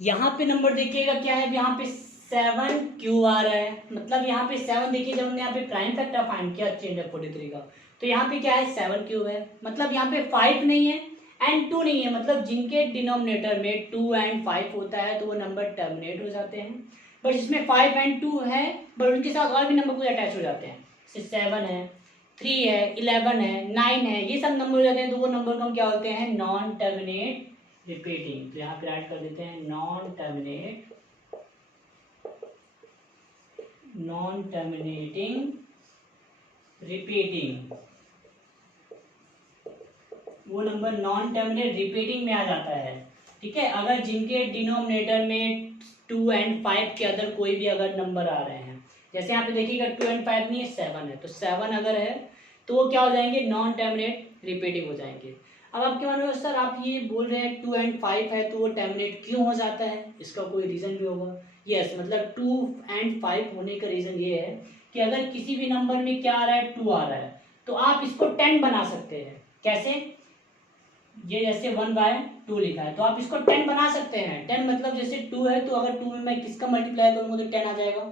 यहाँ पे नंबर देखिएगा क्या है, यहाँ पे 7Q आ रहा है, मतलब यहाँ पे 7 देखिए, जब हमने यहाँ पे प्राइम फैक्टर फाइंड किया चेंज ऑफ 43 का, तो यहाँ पे क्या है 7Q है, मतलब यहाँ पे 5 नहीं है एंड 2 नहीं है, मतलब जिनके डिनोमिनेटर में 2 एंड 5 होता है तो वो नंबर टर्मिनेट हो जाते हैं। बट जिसमें 5 एंड 2 है बट उनके साथ और भी नंबर कुछ अटैच हो जाते हैं, जैसे 7 है, 3 है, 11 है, 9 है, ये सब नंबर हो जाते हैं, तो वो नंबर को हम क्या बोलते हैं, नॉन टर्मिनेट रिपीटिंग। तो यहाँ पे ऐड कर देते हैं नॉन टर्मिनेटिंग रिपीटिंग, वो नंबर नॉन टर्मिनेट रिपीटिंग में आ जाता है। ठीक है, अगर जिनके डिनोमिनेटर में 2 एंड 5 के अंदर कोई भी अगर नंबर आ रहे हैं, जैसे यहाँ पे देखिएगा 2 एंड 5 नहीं है, 7 है, तो 7 अगर है तो वो क्या हो जाएंगे, नॉन टर्मिनेट रिपीटिंग हो जाएंगे। अब आपके मान लो सर आप ये बोल रहे हैं 2 एंड 5 है तो वो टर्मिनेट क्यों हो जाता है, इसका कोई रीज़न भी होगा। यस, मतलब 2 एंड 5 होने का रीज़न ये है कि अगर किसी भी नंबर में क्या आ रहा है, 2 आ रहा है, तो आप इसको 10 बना सकते हैं। कैसे, ये जैसे 1/2 लिखा है तो आप इसको 10 बना सकते हैं। 10 मतलब जैसे 2 है तो अगर 2 में मैं किसका मल्टीप्लाई करूंगा तो 10 आ जाएगा,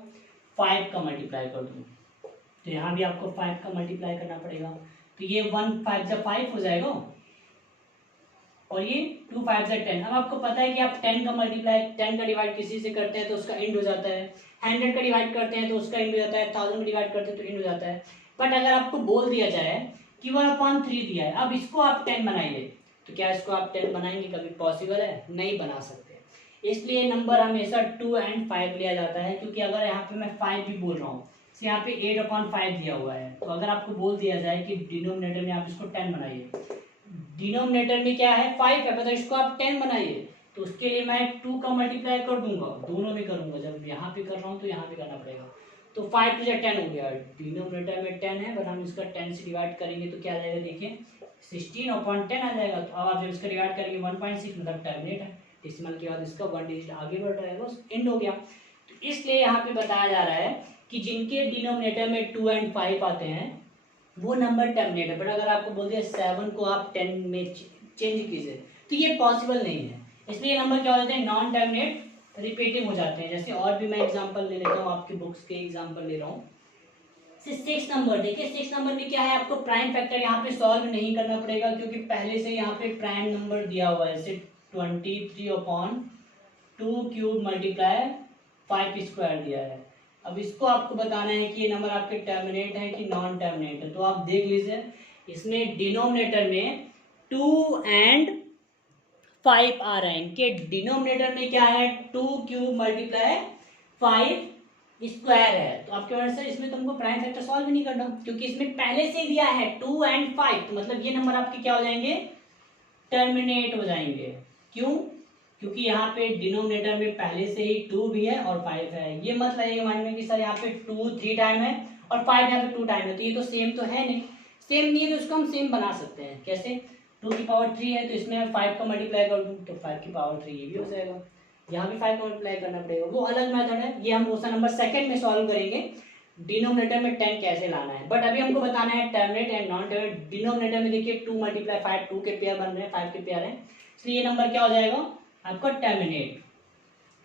5 का मल्टीप्लाई कर दूँ तो यहाँ भी आपको 5 का मल्टीप्लाई करना पड़ेगा, तो ये 1 5 से 5 हो जाएगा और ये 2 5 से 10। अब आपको पता है कि आप 10 का मल्टीप्लाई 10 का डिवाइड किसी से करते हैं तो उसका एंड हो जाता है, 100 का डिवाइड करते हैं तो उसका एंड हो जाता है, 1000 का डिवाइड करते हैं तो एंड हो जाता है। बट अगर आपको बोल दिया जाए कि 1/3 दिया है, अब इसको आप 10 बनाइए, तो क्या इसको आप 10 बनाएंगे, कभी पॉसिबल है, नहीं बना सकते। इसलिए नंबर हमेशा 2 एंड 5 लिया जाता है, क्योंकि अगर यहाँ पे मैं 5 भी बोल रहा हूँ, यहाँ पे 8/5 दिया हुआ है, तो अगर आपको बोल दिया जाए कि डिनोमिनेटर में आप इसको 10 बनाइए, डिनोमिनेटर में क्या है 5 है, मतलब इसको आप 10 बनाइए, तो उसके लिए मैं 2 का मल्टीप्लाई कर दूंगा, दोनों में करूंगा, जब यहाँ पे कर रहा हूँ तो यहाँ पे करना पड़ेगा, तो 5 to 10 हो गया। डिनोमिनेटर में 10 है बट हम इसका 10 से डिवाइड करेंगे तो क्या आ जाएगा, देखिए 16/10 आ जाएगा। तो अब आप जब इसका डिवाइड करेंगे 1.6 मतलब टर्मिनेट है, डेसिमल के बाद इसका 1 डिजिट आगे बढ़ रहा है, बस एंड हो गया। तो इसलिए यहाँ पे बताया जा रहा है कि जिनके डिनोमिनेटर में 2 एंड 5 आते हैं वो नंबर टर्मिनेट है। बट अगर आपको बोल दिया 7 को आप 10 में चेंज कीजिए तो ये पॉसिबल नहीं है, इसलिए नंबर क्या हो जाते हैं, नॉन टर्मिनेट रिपीटिंग हो जाते हैं। जैसे और भी मैं एग्जांपल ले लेता हूँ, आपकी बुक्स के एग्जांपल ले रहा हूँ। 6 नंबर देखिए, 6 नंबर में क्या है, आपको प्राइम फैक्टर यहाँ पे सॉल्व नहीं करना पड़ेगा, क्योंकि पहले से यहाँ पे प्राइम नंबर दिया हुआ है, जैसे 23/2 क्यूब मल्टीप्लाई 5 स्क्वायर दिया है। अब इसको आपको बताना है कि ये नंबर आपके टर्मिनेट है कि नॉन टर्मिनेट है, तो आप देख लीजिए इसमें डिनोमिनेटर में 2 एंड 5 आ रहे हैं, इनके डिनोमिनेटर में क्या है, 2 क्यूब मल्टीप्लाई 5 स्क्वायर है। तो आपके वजह से इसमें तुमको प्राइम फैक्टर सॉल्व भी नहीं करना, क्योंकि इसमें पहले से दिया है 2 एंड 5, तो मतलब ये नंबर आपके क्या हो जाएंगे, टर्मिनेट हो जाएंगे। क्यों, क्योंकि यहाँ पे डिनोमिनेटर में पहले से ही 2 भी है और 5 है। ये मत लाइए मन में कि सर यहाँ पे 2 3 टाइम है और 5 यहाँ पे 2 टाइम है, तो ये तो सेम तो है नहीं, सेम नहीं है तो इसको हम सेम बना सकते हैं। कैसे, 2 की पावर 3 है तो इसमें 5 का मल्टीप्लाई कर दूँ तो 5 की पावर 3 ये भी हो जाएगा, यहाँ भी 5 का मल्टीप्लाई करना पड़ेगा, वो अलग मेथड है, ये हम क्वेश्चन नंबर 2 में सॉल्व करेंगे डिनोमिनेटर में 10 कैसे लाना है। बट अभी हमको बताना है terminate and non terminate. Denominator में देखिए 2 × 5 2 के पेयर बन रहे हैं, 5 के पेयर हैं, इसलिए ये नंबर क्या हो जाएगा आपका टर्मिनेट।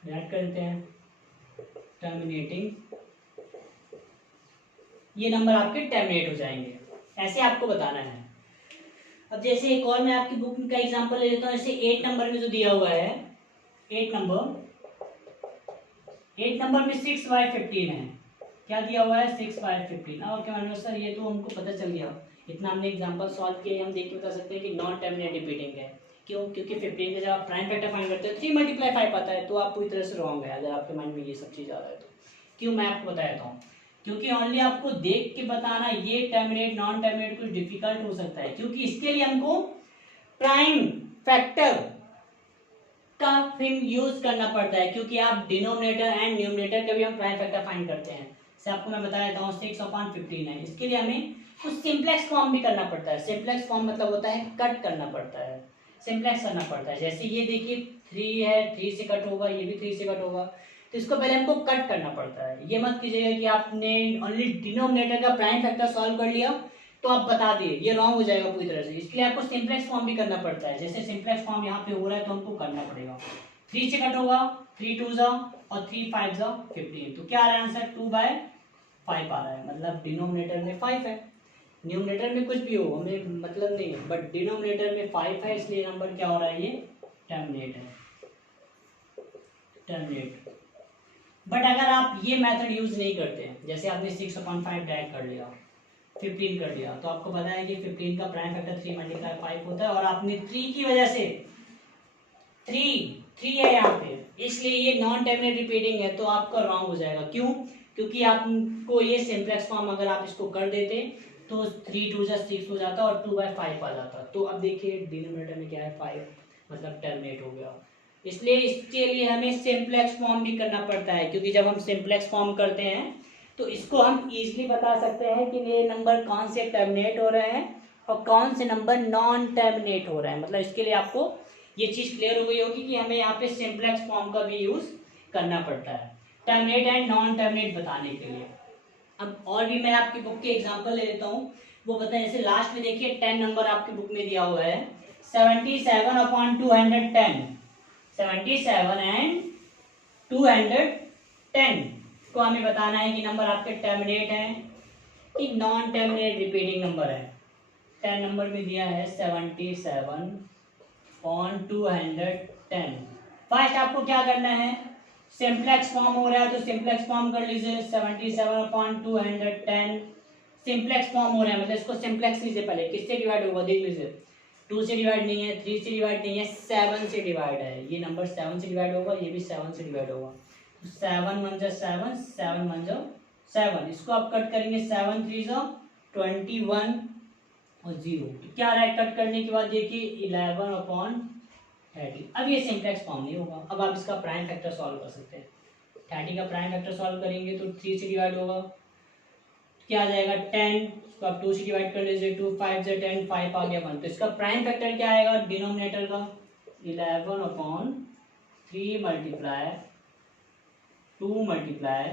ऐड कर देते हैं टर्मिनेटिंग, ये नंबर आपके टर्मिनेट हो जाएंगे, ऐसे आपको बताना है। अब जैसे एक और मैं आपकी बुक का एग्जांपल ले लेता हूँ, जैसे 8 नंबर में जो दिया हुआ है, 8 नंबर में 6/15 है, क्या दिया हुआ है 6/15। अब क्या मान सर ये तो हमको पता चल गया, इतना हमने एग्जांपल सॉल्व किया, हम देख के बता सकते हैं कि नॉन टर्मिनेट रिपीटिंग है। क्यों, क्योंकि 15 के जब आप प्राइम फैक्टर फाइंड करते हैं 3 × 5 आता है, तो आप पूरी तरह से रॉन्ग है अगर आपके माइंड में ये सब चीज़ आ रहा है तो। क्यों, मैं आपको बता देता हूँ, क्योंकि ओनली आपको देख के बताना ये टर्मिनेट नॉन टर्मिनेट कुछ डिफिकल्ट हो सकता है, क्योंकि इसके लिए हमको प्राइम फैक्टर का फिर यूज करना पड़ता है, क्योंकि आप डिनोमिनेटर एंड न्यूमरेटर का भी हम प्राइम फैक्टर फाइंड करते हैं। से आपको मैं बता देता हूँ 6/15 है, इसके लिए हमें कुछ सिंप्लेक्स फॉर्म भी करना पड़ता है। सिंप्लेक्स फॉर्म मतलब होता है कट करना पड़ता है, सिंप्लेक्स करना पड़ता है। जैसे ये देखिए 3 है, 3 से कट होगा, ये भी 3 से कट होगा, तो इसको पहले हमको कट करना पड़ता है। ये मत कीजिएगा कि आपने ओनली डिनोमिनेटर का प्राइम फैक्टर सॉल्व कर लिया तो आप बता दिए, ये रॉन्ग हो जाएगा पूरी तरह से। इसके लिए आपको सिंप्लेक्स फॉर्म भी करना पड़ता है, जैसे सिंप्लेक्स फॉर्म यहाँ पे हो रहा है तो हमको करना पड़ेगा। 3 से कट होगा, 3 2 जा और 3 5 जा 15। तो क्या आ रहा है आंसर, 2/5 आ रहा है, मतलब डिनोमिनेटर में 5 है। न्यूमरेटर में कुछ भी हो हमें मतलब नहीं है, बट डिनोमिनेटर में 5 है, इसलिए नंबर क्या हो रहा है, ये टर्मिनेट है, टर्मिनेट। बट अगर आप ये मेथड यूज नहीं करते हैं, जैसे आपने 6/5 डायरेक्ट कर लिया, 15 कर लिया, तो आपको पता है कि 15 का प्राइम फैक्टर 3 × 5 होता है, और आपने 3 की वजह से 3 है यहाँ पे, इसलिए ये नॉन टर्मिनेट रिपीटिंग है, तो आपका रॉन्ग हो जाएगा। क्यों? क्योंकि आपको ये सिंपलेक्स फॉर्म अगर आप इसको कर देते तो 3 2 जा 6 हो जाता और 2/5 आ जाता। तो अब देखिए डिनोमिनेटर में क्या है, 5, मतलब टर्मिनेट हो गया। इसलिए इसके लिए हमें सिंपलेक्स फॉर्म भी करना पड़ता है, क्योंकि जब हम सिंपलेक्स फॉर्म करते हैं तो इसको हम इजीली बता सकते हैं कि ये नंबर कौन से टर्मिनेट हो रहे हैं और कौन से नंबर नॉन टर्मिनेट हो रहे हैं। मतलब इसके लिए आपको ये चीज़ क्लियर हो गई होगी कि हमें यहाँ पे सिंपलेक्स फॉर्म का भी यूज़ करना पड़ता है टर्मिनेट एंड नॉन टर्मिनेट बताने के लिए। अब और भी मैं आपकी बुक के एग्जांपल ले लेता हूँ, वो बताएं। जैसे लास्ट में देखिए 10 नंबर आपकी बुक में दिया हुआ है, 77/210, 77 एंड 210 को हमें बताना है कि नंबर आपके टर्मिनेट हैं कि नॉन टर्मिनेट रिपीटिंग नंबर है। 10 नंबर में दिया है 77/210। फर्स्ट आपको क्या करना है, सिंपलेक्स फॉर्म हो रहा है तो सिंपलेक्स फॉर्म कर लीजिए, 77/210 सिंपलेक्स फॉर्म हो रहा है, मतलब इसको सिंपलेक्स लीजिए। पहले किससे डिवाइड होगा देख लीजिए, 2 से डिवाइड नहीं है, 3 से डिवाइड नहीं है, 7 से डिवाइड है। ये नंबर 7 से डिवाइड होगा, ये भी 7 से डिवाइड होगा। 7 1 जा 7, 7 1 जा 7, इसको आप कट करेंगे, 7 3 जा 21 और 0। क्या आ रहा है कट करने के बाद, देखिए 11/30। अब ये सिंपलेक्स फॉर्म नहीं होगा, अब आप इसका प्राइम फैक्टर सॉल्व कर सकते हैं। 30 का प्राइम फैक्टर सॉल्व करेंगे तो 3 से डिवाइड होगा, क्या आ जाएगा 10, इसको आप 2 से डिवाइड कर लीजिए, 2 5 से 10, 5 आ गया 1। तो इसका प्राइम फैक्टर क्या आएगा डिनोमिनेटर का, 11/3 मल्टीप्लाई 2 मल्टीप्लाई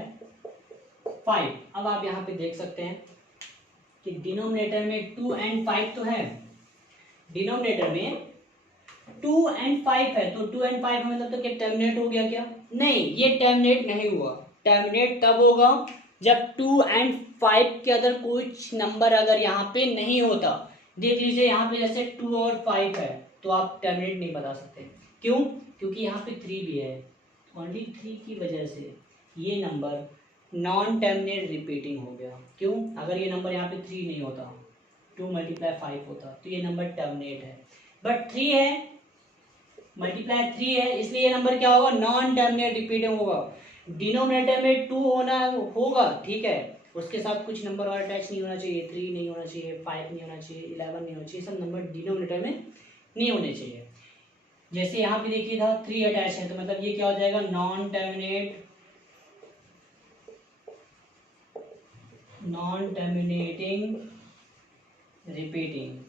5। अब आप यहाँ पे देख सकते हैं कि डिनोमिनेटर में 2 एंड 5 तो है, डिनोमिनेटर में 2 एंड 5 है, तो 2 एंड 5 मतलब तो क्या टर्मिनेट हो गया क्या? नहीं, ये टर्मिनेट नहीं हुआ। टर्मिनेट तब होगा जब 2 एंड 5 के अदर कुछ नंबर अगर यहाँ पे नहीं होता। देख लीजिए यहाँ पे जैसे 2 और 5 है, तो आप टर्मिनेट नहीं बता सकते। क्यों? क्योंकि यहाँ पे 3 भी है, ओनली 3 की वजह से ये नंबर नॉन टर्मिनेट रिपीटिंग हो गया। क्यों? अगर ये नंबर यहाँ पे 3 नहीं होता, 2 × 5 होता, तो ये नंबर टर्मिनेट है। बट 3 है, मल्टीप्लाई 3 है, इसलिए ये नंबर क्या होगा, नॉन टर्मिनेट रिपीटिंग होगा। डिनोमिनेटर में 2 होना होगा, ठीक है, उसके साथ कुछ नंबर और अटैच नहीं होना चाहिए, 3 नहीं होना चाहिए, 5 नहीं होना चाहिए, 11 नहीं होना चाहिए, सब नंबर डिनोमिनेटर में नहीं होने चाहिए। जैसे यहाँ पे देखिए था 3 अटैच है, तो मतलब ये क्या हो जाएगा, नॉन टर्मिनेटिंग रिपीटिंग।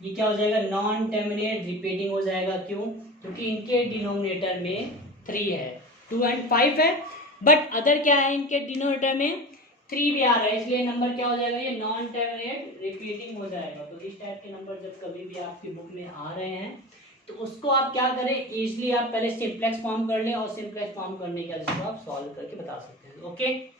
ये क्या हो जाएगा, नॉन टर्मिनेट रिपीटिंग हो जाएगा। क्यों? क्योंकि इनके डिनोमिनेटर में 3 है, 2 एंड 5 है, बट अदर क्या है, इनके डिनोमिनेटर में 3 भी आ रहा है, इसलिए नंबर क्या हो जाएगा, ये नॉन टर्मिनेट रिपीटिंग हो जाएगा। तो इस टाइप के नंबर जब कभी भी आपकी बुक में आ रहे हैं तो उसको आप क्या करें, इजिली आप पहले सिंपलेक्स फॉर्म कर लें और सिंपलेक्स फॉर्म करने के बाद इसको आप सॉल्व करके बता सकते हैं। ओके।